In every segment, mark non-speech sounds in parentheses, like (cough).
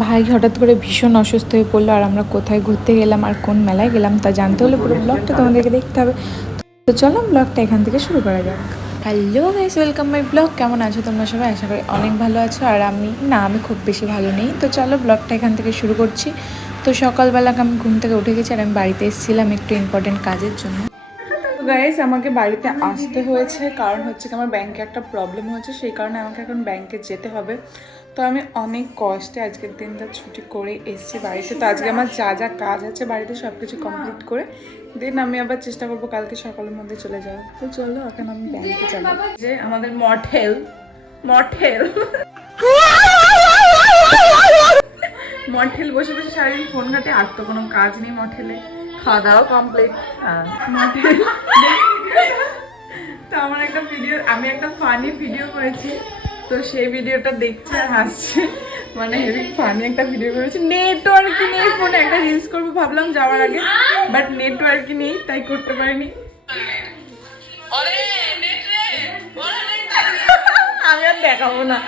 ভাই হঠাৎ করে ভীষণ অসুস্থ হয়ে পড়ল, আর আমরা কোথায় ঘুরতে গেলাম, আর কোন মেলায় গেলাম তা জানতে হলে পুরো ব্লগটা তোমাদেরকে দেখতে হবে। তো চলো ব্লগটা এখান থেকে শুরু করা যাক। Hello guys welcome my blog কেমন আছো তোমরা সবাই? আশা করি অনেক ভালো আছো। আর আমি, না, আমি খুব বেশি ভালো নেই। তো চলো ব্লগটা এখান থেকে শুরু করছি। তো সকালবেলা আমি ঘুম থেকে উঠে গেছি, আর আমি বাড়িতে এসেছিলাম একটু ইম্পর্টেন্ট কাজের জন্য। গাইস আমাকে বাড়িতে আসতে হয়েছে। কারণ হচ্ছে কি, আমার ব্যাংকে একটা প্রবলেম হয়েছে। সেই কারণে আমাকে এখন ব্যাংকে যেতে হবে। তো আমি অনেক কষ্টে আজকের দিনটা ছুটি করে এসেছি বাড়িতে। তো আজকে আমার যা যা কাজ আছে বাড়িতে সব কিছু কমপ্লিট করে দেন আমি আবার চেষ্টা করব কালকে সকালের মধ্যে চলে যাওয়ার। তো চলো, এখন আমি ব্যাংকে যাব। যে আমাদের মঠেল মঠেল। মঠেল বসে বসে সারাদিন ফোন ঘাটে, আর তো কোনো কাজ নেই মঠেলে। খাওয়া দাওয়া কমপ্লিট মঠেল। তো আমার একটা ভিডিও আমি একটা ফানি ভিডিও করেছি। তো সেই ভিডিওটা দেখছে আর হাসছে। মানে হেভি ফানি একটা ভিডিও করেছি। নেটওয়ার্কই নেই ফোনে একটা রিলস করব ভাবলাম যাওয়ার আগে। বাট নেটওয়ার্কই নেই তাই করতে পারিনি। আমি আর দেখাবো না।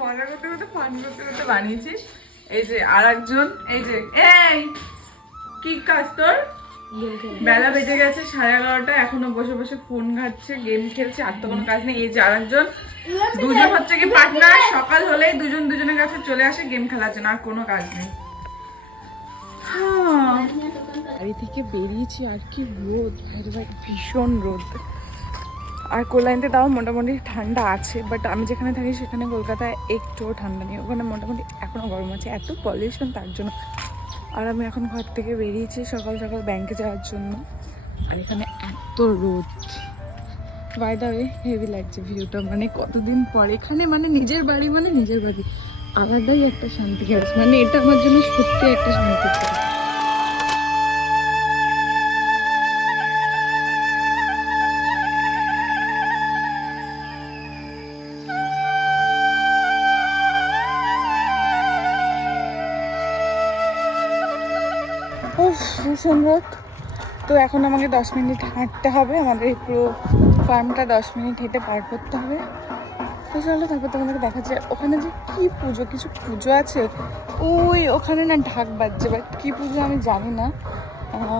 মজা করতে করতে ফান করতে করতে বানিয়েছি। এই যে আর একজন এই যে এই কি কাজ তোর? বেলা বেজে গেছে সাড়ে এগারোটা এখনও বসে বসে ফোন ঘাটছে গেম খেলছে আর তো কোনো কাজ নেই। এই যে আরেকজন দুজন হচ্ছে কি পার্টনার সকাল হলেই দুজন দুজনের কাছে চলে আসে গেম খেলার জন্য আর কোনো কাজ নেই। হ্যাঁ। বাড়ি থেকে বেরিয়েছি আর কি রোদ বাইরে বাইরে ভীষণ রোদ। আর কোলাইনতে তাও মোটামুটি ঠান্ডা আছে বাট আমি যেখানে থাকি সেখানে কলকাতায় একটুও ঠান্ডা নেই। ওখানে মোটামুটি এখনও গরম আছে এত পলিউশন তার জন্য। আর আমি এখন ঘর থেকে বেরিয়েছি সকাল সকাল ব্যাংকে যাওয়ার জন্য। আর এখানে এত রোদ। বাই দা ওয়ে হেভি লাগছে ভিউটা। মানে কতদিন পর? এখানে মানে নিজের বাড়ি মানে নিজের বাড়ি। আলাদাই একটা শান্তি আছে। মানে এটা আমার জন্য সত্যি একটা শান্তি রোদ তো এখন আমাকে দশ মিনিট হাঁটতে হবে। আমাদের পুরো ফার্মটা দশ মিনিট হেঁটে পার করতে হবে। তো চলো, তারপর তোমাদেরকে দেখাচ্ছে ওখানে যে কি পুজো, কিছু পুজো আছে? ওই ওখানে না ঢাক বাজছে বাট কি পুজো আমি জানি না।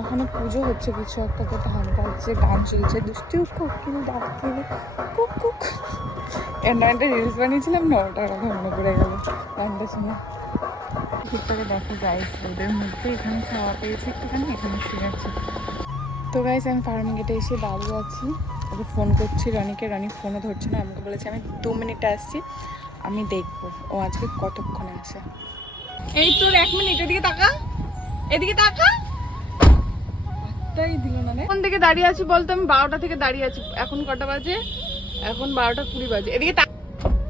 ওখানে পুজো হচ্ছে কিছু একটা, তো ঢাক বাজছে গান চলছে, দুষ্টু কোকিল ডাকতে কুক কুক এর না একটা রিলস বানিয়েছিলাম না, ওটা মনে পড়ে গেল। গানটা শুনে। দেখো গাইস রোদের মধ্যে এখানে খাওয়া এখানে আছে। তো গাইস আমি ফার্মিং গেটে এসে দাঁড়িয়ে আছি। ওকে ফোন করছি রনিকে, রনি ফোনও ধরছে না, আমাকে বলেছে, আমি দু মিনিটে আসছি, আমি দেখব। ও আজকে কতক্ষণে আসে? এই তোর এক মিনিট এদিকে তাকা। এদিকে তাকা। না থেকে দাঁড়িয়ে আছি বলতো? আমি বারোটা থেকে দাঁড়িয়ে আছি। এখন কটা বাজে? এখন বারোটা কুড়ি বাজে। এদিকে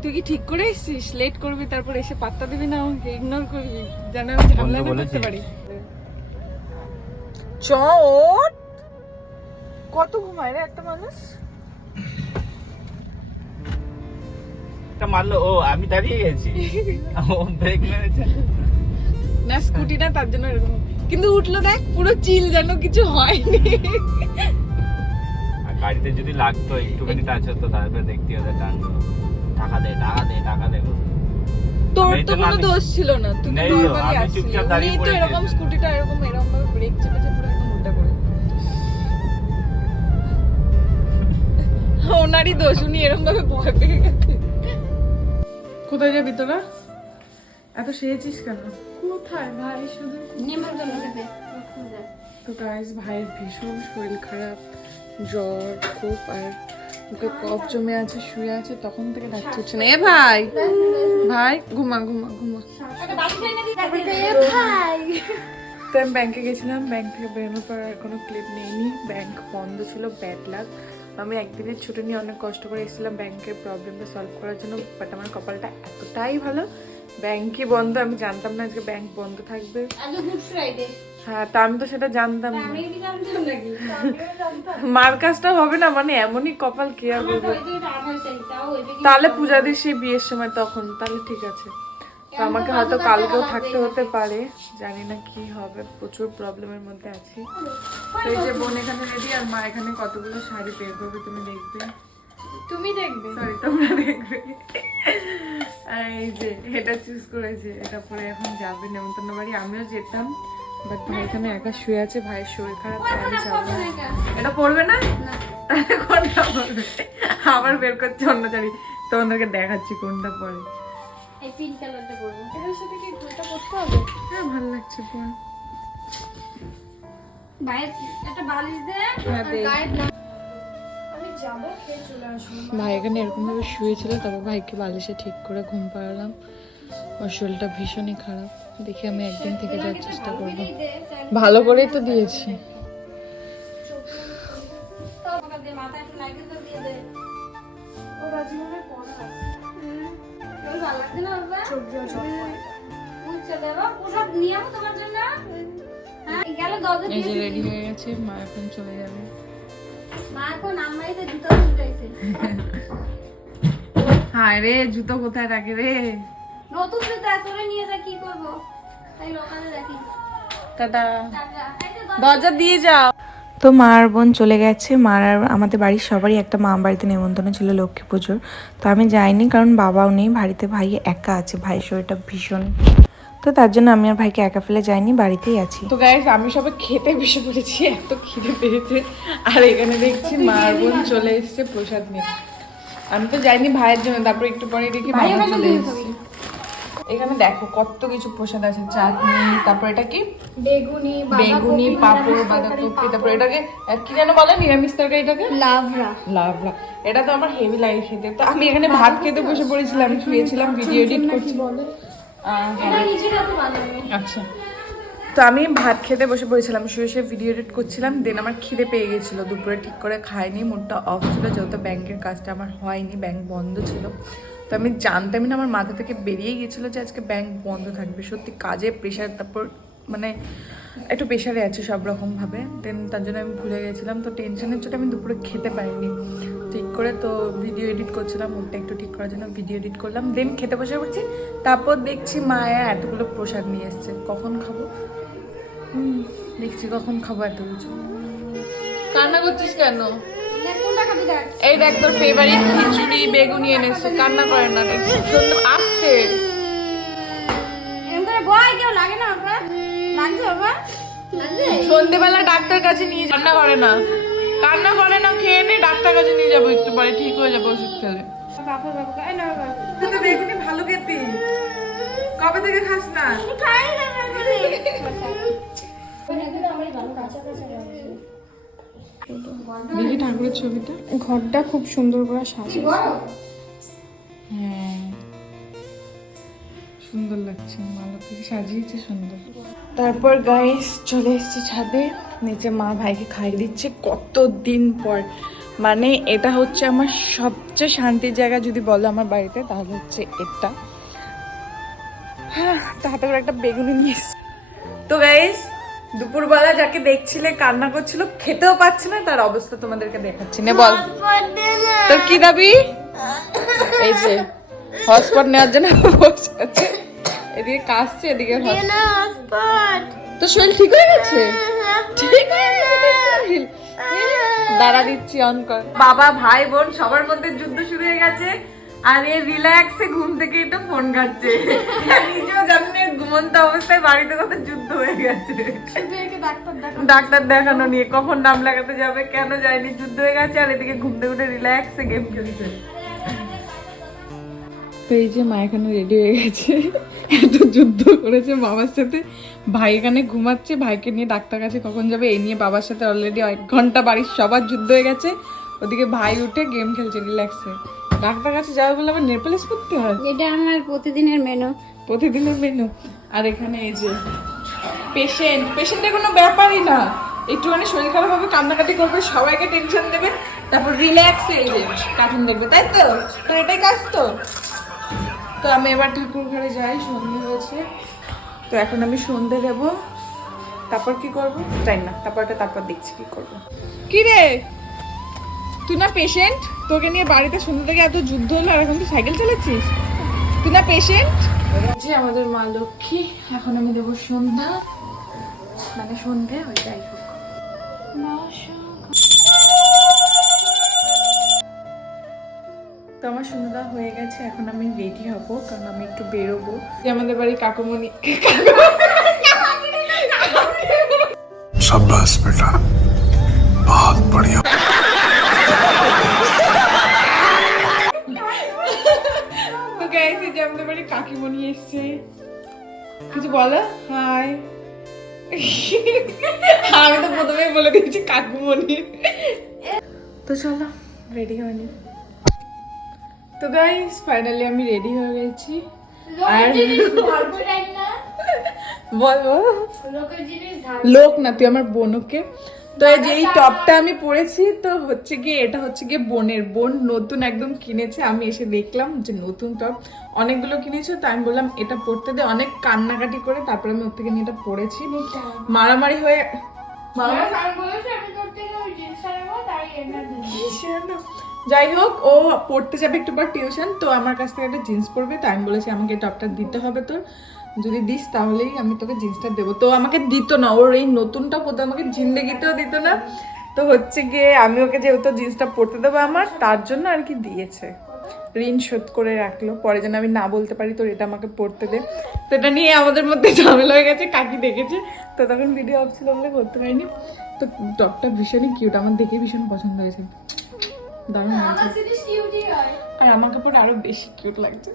তুই কি ঠিক করে এসেছিস? লেট করবি তারপর এসে পাত্তা দিবি না আমাকে? ইগনোর করবি? যেন আমি ঝামেলা না করতে পারি। চ কত ঘুমায় রে একটা মানুষ? মারলো ও আমি দাঁড়িয়ে গেছি। ও ব্রেক মেরেছে। না স্কুটি না তার জন্য এরকম। কিন্তু উঠল দেখ পুরো চিল যেন কিছু হয়নি। আর গাড়িতে যদি লাগতো একটুখানি টাচ হতো তারপরে দেখতে হতো টানতো। টাকা দে টাকা দে টাকা দে। তোর তো কোনো দোষ ছিল না তুই তো নরমালি আসছিলি। উনি তো এরকম স্কুটিটা এরকম এরকম ভাবে ব্রেক চেপেছে পুরো একদম উল্টা করে। ওনারই দোষ উনি এরকম ভাবে ভয় পেয়ে গেছে। কোথায় যাবি তোরা? এত সেয়েছিস কেন? কোথায় ভাই? শুধু তো গাইস ভাইয়ের ভীষণ শরীর খারাপ জ্বর খুব আর ওকে কফ জমে আছে, শুয়ে আছে, তখন থেকে ডাকতে হচ্ছে না। এ ভাই ভাই, ঘুমা ঘুমা ঘুমা। তো আমি ব্যাংকে গেছিলাম ব্যাংক থেকে বেরোনোর পর আর কোনো ক্লিপ নেইনি। ব্যাংক বন্ধ ছিল ব্যাড লাগ আমি একদিনের ছুটি নিয়ে অনেক কষ্ট করে এসেছিলাম ব্যাংকের প্রবলেমটা সলভ করার জন্য বাট আমার কপালটা এতটাই ভালো। ব্যাংকই বন্ধ, আমি জানতাম না আজকে ব্যাংক বন্ধ থাকবে। হ্যাঁ তা আমি তো সেটা জানতাম মার কাজটা হবে না মানে এমনই কপাল কি আর বলব? তাহলে পূজাদির সেই বিয়ের সময় তখন তাহলে ঠিক আছে। তো আমাকে হয়তো কালকেও থাকতে হতে পারে। জানি না কি হবে প্রচুর প্রবলেমের মধ্যে আছি। তো এই যে বোন এখানে রেডি আর মা এখানে কতগুলো শাড়ি বের করবে তুমি দেখবে? তুমি দেখবে। সরি তোমরা দেখবে। আর এই যে এটা চুজ করেছে এটা পরে এখন যাবে। নেমন্তন্ন বাড়ি আমিও যেতাম। বাট ভাই এখানে একা শুয়ে আছে ভাইয়ের শরীর খারাপ আমি যাব। এটা পড়বে না? তাহলে কোনটা পড়বে? আবার বের করছে অন্য চারি তোমাদেরকে দেখাচ্ছি কোনটা পড়ে। এই পিঙ্ক কালারটা করব এটার সাথে কি ঘুরটা করতে হবে? হ্যাঁ ভালো লাগছে পর বাইরে একটা বালিশ দে। হ্যাঁ, আর গায়ের ভাই এখানে এরকম ভাবে শুয়েছিল তারপর ভাইকে বালিশে ঠিক করে ঘুম পাড়ালাম। ওর শরীরটা ভীষণই খারাপ। দেখি আমি একদিন থেকে যাওয়ার চেষ্টা করব। ভালো করেই তো দিয়েছি। রেডি হয়ে মা এখন চলে যাবে। হায় রে, জুতো কোথায় রাখে রে? নতুন জুতো তোরে নিয়ে যা কি করব? তাই লোকালে দেখি। টাটা। দরজা দিয়ে যাও। তো মার বোন চলে গেছে। মার আর আমাদের বাড়ির সবারই একটা মা বাড়িতে নেমন্তন্ন ছিল লক্ষ্মী পুজোর। তো আমি যাইনি কারণ বাবাও নেই। বাড়িতে ভাই একা আছে। ভাইয়ের শরীরটা ভীষণ। তো তার জন্য আমি আর ভাইকে একা ফেলে যাইনি। বাড়িতেই আছি। তো গাইস আমি সবে খেতে বসে পড়েছি। এত খিদে পেয়েছে। আর এখানে দেখছি মার বোন চলে এসেছে প্রসাদ নিয়ে আমি তো যাইনি ভাইয়ের জন্য। তারপর একটু পরে দেখি বাবা চলে এসেছে। এখানে দেখো কত কিছু প্রসাদ আছে চাটনি তারপর এটা কি? বেগুনি বেগুনি পাঁপড় বাঁধাকপি তারপর এটাকে কি যেন বলে নিরামিষ তরকারি এটাকে? লাভরা। লাভলা এটা তো আমার হেভি লাগে খেতে। তো আমি এখানে ভাত খেতে বসে পড়েছিলাম শুয়েছিলাম ভিডিও এডিট করছি। আচ্ছা। তো আমি ভাত খেতে বসে পড়েছিলাম শুয়ে শুয়ে ভিডিও এডিট করছিলাম দেন আমার খিদে পেয়ে গেছিল দুপুরে ঠিক করে খাইনি মুডটা অফ ছিল যেহেতু ব্যাংকের কাজটা আমার হয়নি ব্যাংক বন্ধ ছিল। তো আমি জানতামই না আমার মাথা থেকে বেরিয়ে গিয়েছিল যে আজকে ব্যাংক বন্ধ থাকবে। সত্যি কাজে প্রেশার তারপর মানে একটু প্রেশারে আছে সব রকমভাবে। দেন তার জন্য আমি ভুলে গেছিলাম। তো টেনশনের চোটে আমি দুপুরে খেতে পারিনি। ঠিক করে তো ভিডিও এডিট করছিলাম, মুডটা একটু ঠিক করার জন্য ভিডিও এডিট করলাম। দেন খেতে বসে পড়ছি। তারপর দেখছি মায়া এতগুলো প্রসাদ নিয়ে এসছে। কখন খাব? দেখছি কখন খাব এত কিছু কান্না করছিস কেন? এই দেখ তোর ফেভারিট খিচুড়ি বেগুনি এনেছে। কান্না করে না রে সন্ধ্যে আসতে সন্ধ্যেবেলা ডাক্তার কাছে নিয়ে কান্না করে না। কান্না করে না খেয়ে নে ডাক্তার কাছে নিয়ে যাব একটু পরে। ঠিক হয়ে যাবে ওষুধ খেলে। ভালো খেতে কবে থেকে খাস না করে দেখি ঠাকুরের ছবিটা? ঘরটা খুব সুন্দর করে সাজিয়েছে হ্যাঁ। সুন্দর লাগছে ভালো থেকে সাজিয়েছে সুন্দর। তারপর গাইস চলে এসেছি ছাদে। নিচে মা ভাইকে খাইয়ে দিচ্ছে কত দিন পর। মানে এটা হচ্ছে আমার সবচেয়ে শান্তির জায়গা যদি বলো আমার বাড়িতে তাহলে হচ্ছে এটা। হ্যাঁ তাহাতে করে একটা বেগুনি নিয়ে এসেছি। তো গাইস দুপুরবেলা যাকে দেখছিলে কান্না করছিল খেতেও পাচ্ছে না তার অবস্থা তোমাদেরকে দেখাচ্ছি। না বল। তোর কি দাবি? এই যে হটস্পট নেওয়ার জন্য বসে আছে। এদিকে কাশছে এদিকে। তো শরীর ঠিক হয়ে গেছে? ঠিক হয়ে গেছে শরীর? দাঁড়া দিচ্ছি অন কর। বাবা ভাই বোন সবার মধ্যে যুদ্ধ শুরু হয়ে গেছে। আর এ রিল্যাক্সে ঘুম থেকে একটু ফোন কাটছে নিজেও এর ঘুমন্ত অবস্থায় বাড়িতে কত যুদ্ধ হয়ে গেছে। ডাক্তার দেখানো। নিয়ে কখন নাম লাগাতে যাবে কেন যায়নি যুদ্ধ হয়ে গেছে আর এদিকে ঘুমতে উঠে রিল্যাক্সে গেম খেলছে। তো এই যে মা এখানে রেডি হয়ে গেছে। এত যুদ্ধ করেছে বাবার সাথে। ভাই এখানে ঘুমাচ্ছে ভাইকে নিয়ে ডাক্তার কাছে কখন যাবে এই নিয়ে বাবার সাথে অলরেডি এক ঘণ্টা বাড়ির সবার যুদ্ধ হয়ে গেছে। ওদিকে ভাই উঠে গেম খেলছে রিল্যাক্সে। ডাক্তার কাছে যাবে বলে আবার নেপালিশ করতে হয়? এটা আমার প্রতিদিনের মেনু প্রতিদিনের মেনু আর এখানে এই যে পেশেন্ট পেশেন্টের কোনো ব্যাপারই না। একটুখানি শরীর খারাপ হবে কান্নাকাটি করবে, সবাইকে টেনশন দেবে, তারপর রিল্যাক্সে এই যে কার্টুন দেখবে, তাই তো? তো এটাই কাজ তো। তো আমি এবার ঠাকুর ঘরে যাই, সন্ধে হয়েছে। তো এখন আমি সন্ধে দেব। তারপর কি করব? জানি না। তারপর তারপরটা তারপর দেখছি কি করব। কি রে? তুই না পেশেন্ট তোকে নিয়ে বাড়িতে সন্ধ্যে থেকে এত যুদ্ধ হলো, আর এখন তুই সাইকেল চালাচ্ছিস? তুই না পেশেন্ট যে আমাদের মা লক্ষ্মী এখন আমি দেবো সন্ধ্যা। মানে সন্ধে ওইটাই হোক। তো আমার সন্ধ্যা হয়ে গেছে এখন আমি রেডি হব কারণ আমি একটু বেরোবো। যে আমাদের বাড়ি কাকুমণি। আমাদের বাড়ি কাকিমণি এসছে। কিছু বলো? হাই আমি তো প্রথমেই বলে দিয়েছি কাকুমণি। তো চলো রেডি হয়নি। তো গাইস ফাইনালি আমি রেডি হয়ে গেছি। আর বল লোক না তুই আমার বোনকে। তো যে এই টপটা আমি পরেছি তো হচ্ছে গিয়ে এটা হচ্ছে গিয়ে বোনের বোন নতুন একদম কিনেছে আমি এসে দেখলাম যে নতুন টপ অনেকগুলো কিনেছে তো আমি বললাম এটা পড়তে দে অনেক কান্নাকাটি করে তারপরে আমি ওর থেকে নিয়ে এটা পরেছি মারামারি হয়ে মারামারি যাই হোক, ও পড়তে যাবে একটু পর টিউশন তো আমার কাছ থেকে একটা জিন্স পরবে তো আমি বলেছি আমাকে টপটা দিতে হবে তোর। যদি দিস তাহলেই আমি তোকে জিন্সটা দেবো। তো আমাকে দিত না, ওর এই নতুনটা পরতে আমাকে জিন্দেগিতেও দিত না। তো হচ্ছে গিয়ে আমি ওকে যেহেতু জিন্সটা পরতে দেবো আমার, তার জন্য আর কি দিয়েছে। ঋণ শোধ করে রাখল, পরে যেন আমি না বলতে পারি তোর এটা আমাকে পড়তে দে। তো এটা নিয়ে আমাদের মধ্যে ঝামেলা হয়ে গেছে, কাকি দেখেছে। তো তখন ভিডিও অফ ছিল বলে করতে পারিনি। তো টপটা ভীষণই কিউট আমার দেখে ভীষণ পছন্দ হয়েছে। দারুণ আর আমাকে পরে আরও বেশি কিউট লাগছে।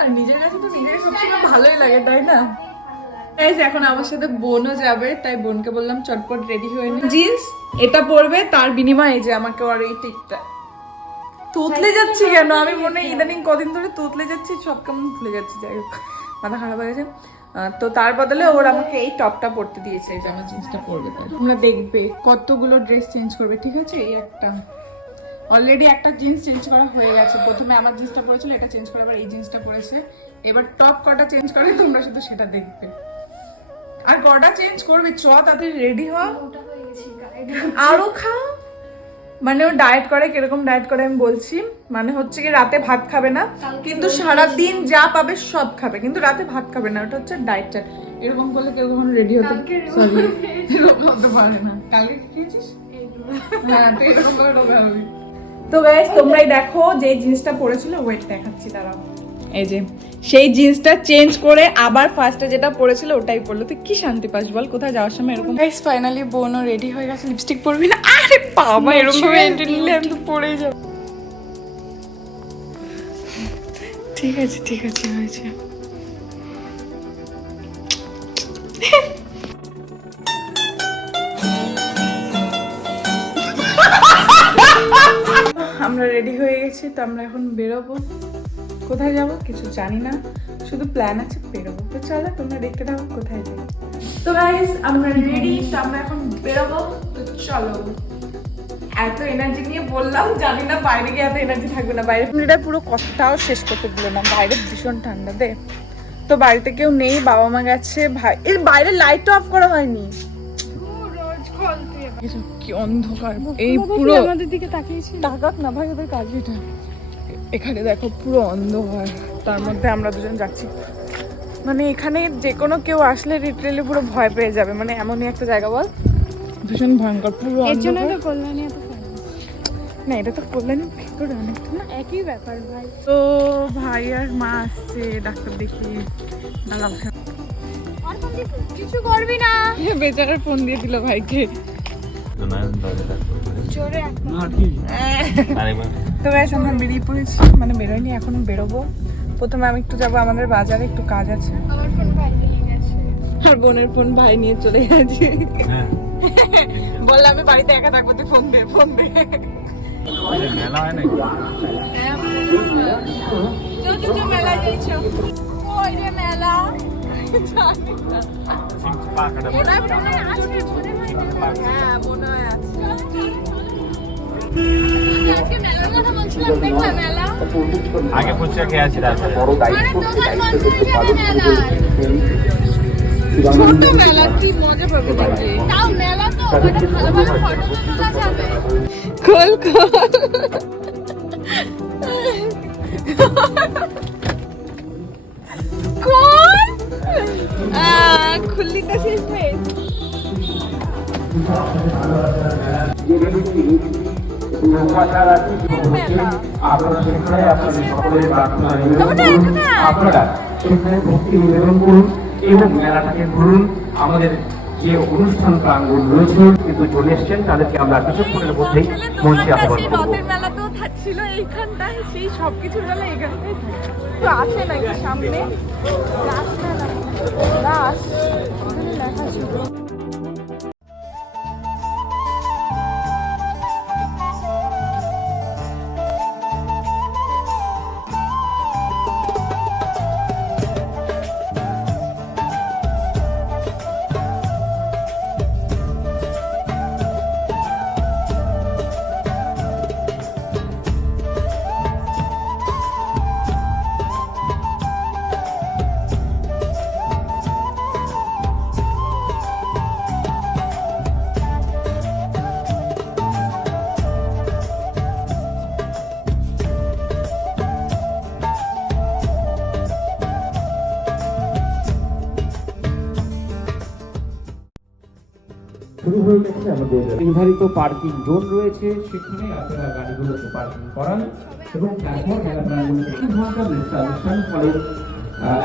আর নিজের কাছে তো নিজের সবসময় ভালোই লাগে তাই না? Guys, এখন আমার সাথে বোনও যাবে তাই বোনকে বললাম চটপট রেডি হয়ে নি। জিন্স এটা পরবে তার বিনিময়ে এই যে আমাকে আর এই টিকটা। তুতলে যাচ্ছি কেন? আমি মনে হয় ইদানিং কদিন ধরে তুতলে যাচ্ছি সব কেমন ভুলে যাচ্ছি যাই হোক। মাথা খারাপ হয়ে গেছে। তো তার বদলে ওর আমাকে এই টপটা পরতে দিয়েছে যে আমার জিন্সটা পরবে তোমরা দেখবে কতগুলো ড্রেস চেঞ্জ করবে ঠিক আছে? এই একটা। অলরেডি একটা জিন্স চেঞ্জ করা হয়ে গেছে। প্রথমে আমার জিন্সটা পরেছিল এটা চেঞ্জ করে আবার এই জিন্সটা পরেছে। এবার টপ কটা চেঞ্জ করে তোমরা শুধু সেটা দেখবে। আর কটা চেঞ্জ করবে চ তাদের রেডি হও। আরও খাও। মানে ও ডায়েট করে কীরকম ডায়েট করে আমি বলছি মানে হচ্ছে কি রাতে ভাত খাবে না কিন্তু সারা দিন। যা পাবে সব খাবে কিন্তু রাতে ভাত খাবে না ওটা হচ্ছে ডায়েট চার্ট এরকম করলে কেউ কখনো রেডি হতে সরি এরকম হতে (laughs) পারে না। কালকে কি খেয়েছিস? হ্যাঁ তো এরকম করে তো গাইস তোমরাই দেখো যে জিনিসটা পড়েছিল ওয়েট দেখাচ্ছি দাঁড়াও। এই যে সেই জিন্সটা চেঞ্জ করে আবার ফার্স্টে যেটা পরেছিল ওটাই পরলো। তুই কি শান্তি পাস বল কোথায় যাওয়ার সময় এরকম? গাইস ফাইনালি বোনও রেডি হয়ে গেছে লিপস্টিক পরবি না? আরে বাবা এরকম ভাবে এন্ট্রি নিলে আমি তো পরেই যাব ঠিক আছে ঠিক আছে হয়েছে। আমরা রেডি হয়ে গেছি তো আমরা এখন বেরোবো। কোথায় যাব কিছু জানি না। শুধু প্ল্যান আছে বেরোবো। তো চলো তোমরা দেখতে থাকো কোথায় যাব তো গাইস আমরা রেডি তো আমরা এখন বেরোবো। তো চলো। এত এনার্জি নিয়ে বললাম জানি না বাইরে গিয়ে এত এনার্জি থাকবে না। বাইরে পুরো শেষ করতে দিল না। বাইরে ভীষণ ঠান্ডা দে। তো বাড়িতে কেউ নেই বাবা মা গেছে ভাই এর বাইরে লাইট অফ করা হয়নি। কি অন্ধকার এই পুরো আমাদের দিকে তাকিয়েছি তাকাক না ভাই ওদের কাজ এটা। এখানে দেখো পুরো অন্ধকার। তার মধ্যে আমরা দুজন যাচ্ছি। মানে এখানে যে কোনো কেউ আসলে লিটারেলি পুরো ভয় পেয়ে যাবে। মানে এমনই একটা জায়গা বল। ভীষণ ভয়ঙ্কর পুরো। না এটা তো কল্যাণী ভিতরে অনেকটা না একই ব্যাপার ভাই। তো ভাই আর মা আসছে ডাক্তার দেখিয়ে। দাঁড়াও কিছু করবি না। বেচারার ফোন দিয়ে দিল ভাইকে। আমরা বেরিয়ে পড়েছি মানে বেরোয়নি এখন বেরোবো। প্রথমে আমি একটু যাব আমাদের বাজারে একটু কাজ আছে। আমার ফোন ভাই নিয়ে গেছে। আর বোনের ফোন ভাই নিয়ে চলে গেছে। হ্যাঁ। বললে আমি বাড়িতে একা থাকব তুই ফোন দে ফোন দে। মেলা হয় নাকি? ওই মেলা। জানি না আগে ফুচকা খেয়ে আছি তারপরে। বড় দায়িত্ব মেলা। মজা পাবে মেলা তো খুললি আপনারা সেখানে ভক্তি নিবেদন করুন এবং মেলাটাকে ঘুরুন আমাদের যে অনুষ্ঠান প্রাঙ্গণ রয়েছে, কিন্তু চলে এসছেন তাদেরকে আমরা কিছুক্ষণের মধ্যেই মঞ্চে আহ্বান করব সামনে রাস লেখা ছিল নির্ধারিত পার্কিং জোন রয়েছে সেখানে আপনারা গাড়িগুলোকে পার্কিং করান এবং তারপর মেলা প্রাঙ্গণে একটি ঘণ্টা নৃত্য অনুষ্ঠান ফলে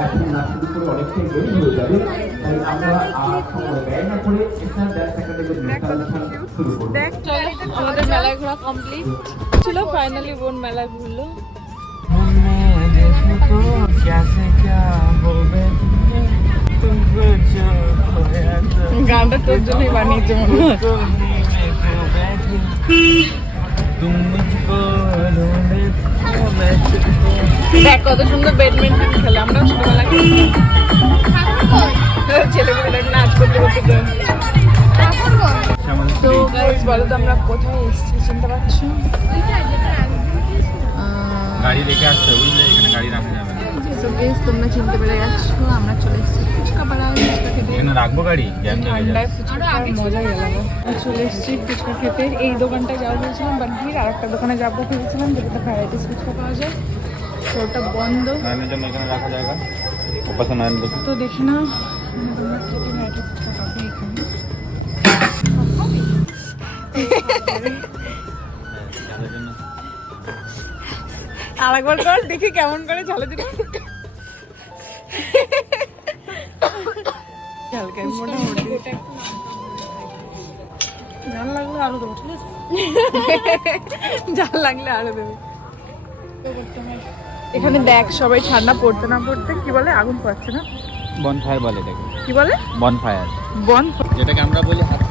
এখন না শুরু করে অনেকটাই দেরি হয়ে যাবে। তাই আমরা আর সময় ব্যয় না করে এখানে ড্যান্স একাডেমির নৃত্য অনুষ্ঠান শুরু করব। আমাদের মেলায় ঘোরা কমপ্লিট ছিল ফাইনালি বোন মেলায় ঘুরলো। (laughs) গানটা তোর জন্যই দেখ কত সুন্দর ব্যাডমিন্টন খেলে আমরা ছোটবেলা ছেলেমেয়েদের নাচ করতে করতে বলো তো আমরা কোথায় এসেছি চিনতে পারছ? গাড়ি রেখে তোমরা চিনতে পেরে গেছো আমরা চলে এসেছি। এখানে রাখব গাড়ি? চলে এসেছি ফুচকা খেতে। এই দোকানটায় যাওয়া ভেবেছিলাম বাট ভিড় আর একটা দোকানে যাব ভেবেছিলাম যেটাতে ভ্যারাইটিস ফুচকা পাওয়া যায়। তো ওটা বন্ধ। তো দেখি না আরেকবার কর দেখি কেমন করে ঝালে দিতে (laughs) হালকা মোটামুটি। জাল লাগলে আরও দেবো ঠিক আছে? (laughs) জাল লাগলে আরও দেবো। এখানে দেখ সবাই ঠান্ডা পড়তে না পড়তে কি বলে? আগুন পাচ্ছে না? বন ফায়ার বলে এটাকে। কি বলে? বন ফায়ার বন যেটাকে আমরা বলি হাত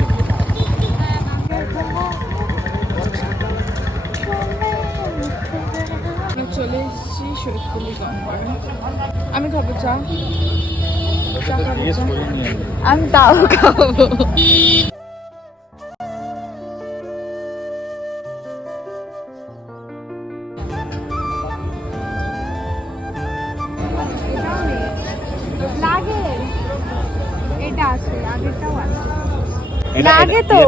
চলে এসেছি গঙ্গায়। আমি খাব চা। আমি তাও খাব। লাগে তো।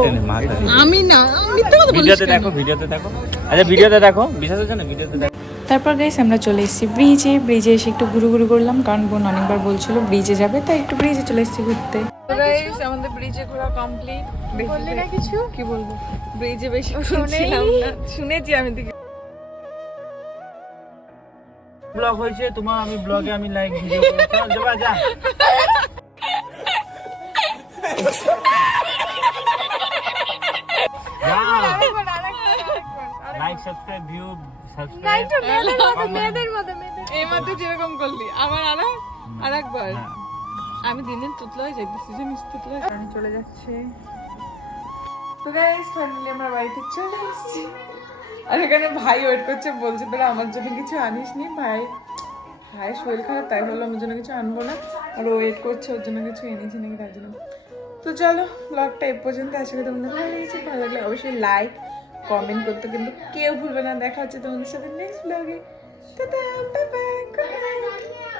আমি না মিথ্যে কথা বলিস ভিডিওতে দেখো ভিডিওতে দেখো। আচ্ছা ভিডিওতে দেখো বিশ্বাস হচ্ছে না ভিডিওতে দেখো। তারপর গাইস আমরা চলে এসেছি ব্রিজে ব্রিজে এসে একটু ঘুরু ঘুরু করলাম কারণ বোন অনেকবার বলছিল ব্রিজে যাবে তাই একটু ব্রিজে চলে এসেছি ঘুরতে। আমাদের ব্রিজে ঘোরা কমপ্লিট বললে না কিছু? কি বলব? ব্রিজে বেশি? না। শুনেছি আমি দিকে। ব্লগ হয়েছে তোমার আমি ব্লগে আমি লাইক ভিডিও চল যাবা যা। (laughs) লাইক সাবস্ক্রাইব ভিউ সাবস্ক্রাইব মেয়েদের মতো মেয়েদের এই মাত্র যেরকম করলি। আবার আর আর একবার আমি দিন দিন তুতলা হয়ে যাইতেছি জানিস তুতলা আমি চলে যাচ্ছে। তো গাইস ফাইনালি আমরা বাড়িতে চলে এসেছি। আর এখানে ভাই ওয়েট করছে বলছে তোরা আমার জন্য কিছু আনিস নি? ভাই ভাইয়ের শরীর খারাপ তাই বলল আমার জন্য কিছু আনব না। আর ওয়েট করছে ওর জন্য কিছু এনেছি নাকি তার জন্য। তো চলো ব্লগটা এই পর্যন্ত আশা করি তোমাদের ভালো লেগেছে। ভালো লাগলে অবশ্যই লাইক কমেন্ট করতে কিন্তু কেউ ভুলবে না। দেখা হচ্ছে তোমাদের সাথে নেক্সট ব্লগে টাটা বাই বাই